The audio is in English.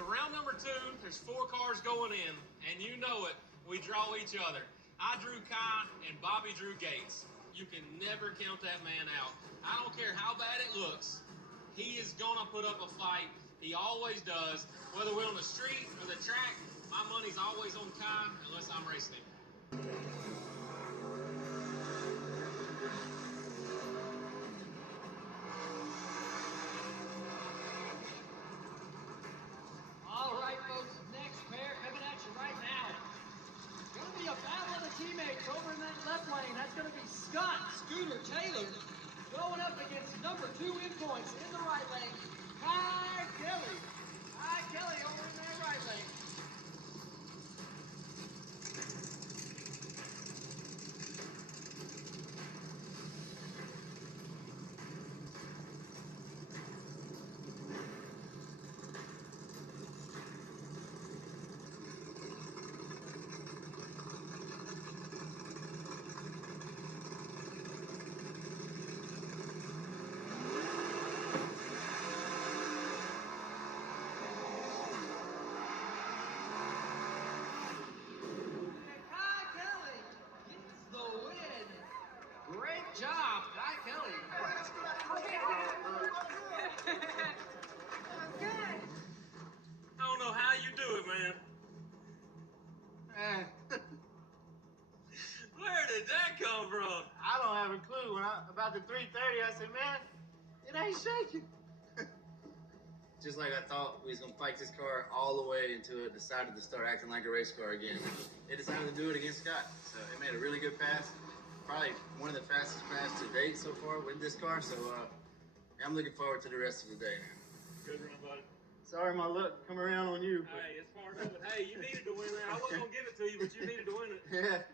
So round number 2, there's 4 cars going in, and you know it, we draw each other. I drew Kye, and Bobby drew Gates. You can never count that man out. I don't care how bad it looks. He is gonna put up a fight. He always does. Whether we're on the street or the track, my money's always on Kye unless I'm racing him. All right, folks, next pair coming at you right now. Going to be a battle of the teammates over in that left lane. That's going to be Scott Scooter Taylor going up against number 2 in points in the right lane, Kye Kelley. Kye Kelley over in that right lane. Great job, Kye Kelley. I don't know how you do it, man. Where did that come from? I don't have a clue. When about the 330, I said, man, it ain't shaking. Just like I thought, we was gonna fight this car all the way until it decided to start acting like a race car again. It decided to do it against Scott, so it made a really good pass. Probably one of the fastest passes to date so far with this car, so I'm looking forward to the rest of the day now. Good run, buddy. Sorry my luck come around on you. Hey, it's part of it. Hey, you needed to win that. I wasn't going to give it to you, but you needed to win it. Yeah.